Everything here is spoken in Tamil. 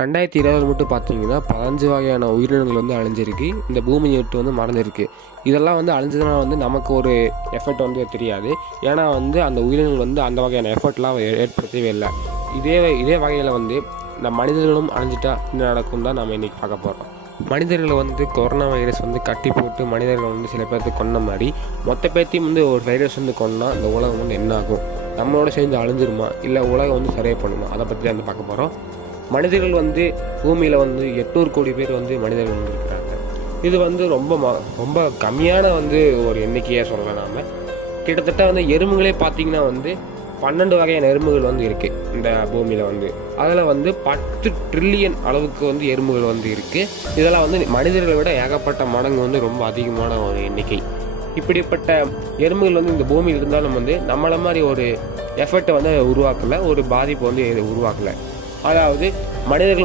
2020 மட்டும் பார்த்தீங்கன்னா 15 வகையான உயிரினங்கள் வந்து அழிஞ்சிருக்கு. இந்த பூமியை விட்டு வந்து மறந்துருக்கு. இதெல்லாம் வந்து அழிஞ்சதுனா வந்து நமக்கு ஒரு எஃபெக்ட் வந்து தெரியாது. ஏன்னா வந்து அந்த உயிரினங்கள் வந்து அந்த வகையான எஃபெக்ட்லாம் ஏற்படுத்தவே இல்லை. இதே வகையில் வந்து இந்த மனிதர்களும் அழிஞ்சிட்டா என்ன நடக்கும் தான் நம்ம இன்றைக்கி பார்க்க போகிறோம். மனிதர்களை வந்து கொரோனா வைரஸ் வந்து கட்டி போட்டு மனிதர்கள் வந்து சில பேர்த்து கொன்ன மாதிரி மொத்த பேர்த்தையும் வந்து ஒரு வைரஸ் வந்து கொன்னா இந்த உலகம் வந்து என்ன ஆகும்? நம்மளோட சேர்ந்து அழிஞ்சிருமா, இல்லை உலகம் வந்து சரியாக பண்ணுமா? அதை பற்றி தான் வந்து பார்க்க போகிறோம். மனிதர்கள் வந்து பூமியில் வந்து 800 கோடி பேர் வந்து மனிதர்கள் வந்து இருக்கிறாங்க. இது வந்து ரொம்ப கம்மியான வந்து ஒரு எண்ணிக்கையாக சொல்லலாம். நாம் கிட்டத்தட்ட வந்து எறும்புகளே பார்த்திங்கன்னா வந்து 12 வகையான எறும்புகள் வந்து இருக்குது இந்த பூமியில் வந்து. அதில் வந்து 10 ட்ரில்லியன் அளவுக்கு வந்து எறும்புகள் வந்து இருக்குது. இதெல்லாம் வந்து மனிதர்களை விட ஏகப்பட்ட மடங்கு வந்து ரொம்ப அதிகமான ஒரு எண்ணிக்கை. இப்படிப்பட்ட எறும்புகள் வந்து இந்த பூமியில் இருந்தாலும் வந்து நம்மளை மாதிரி ஒரு எஃபெக்டை வந்து உருவாக்கலை, ஒரு பாதிப்பு வந்து உருவாக்கலை. அதாவது மனிதர்கள்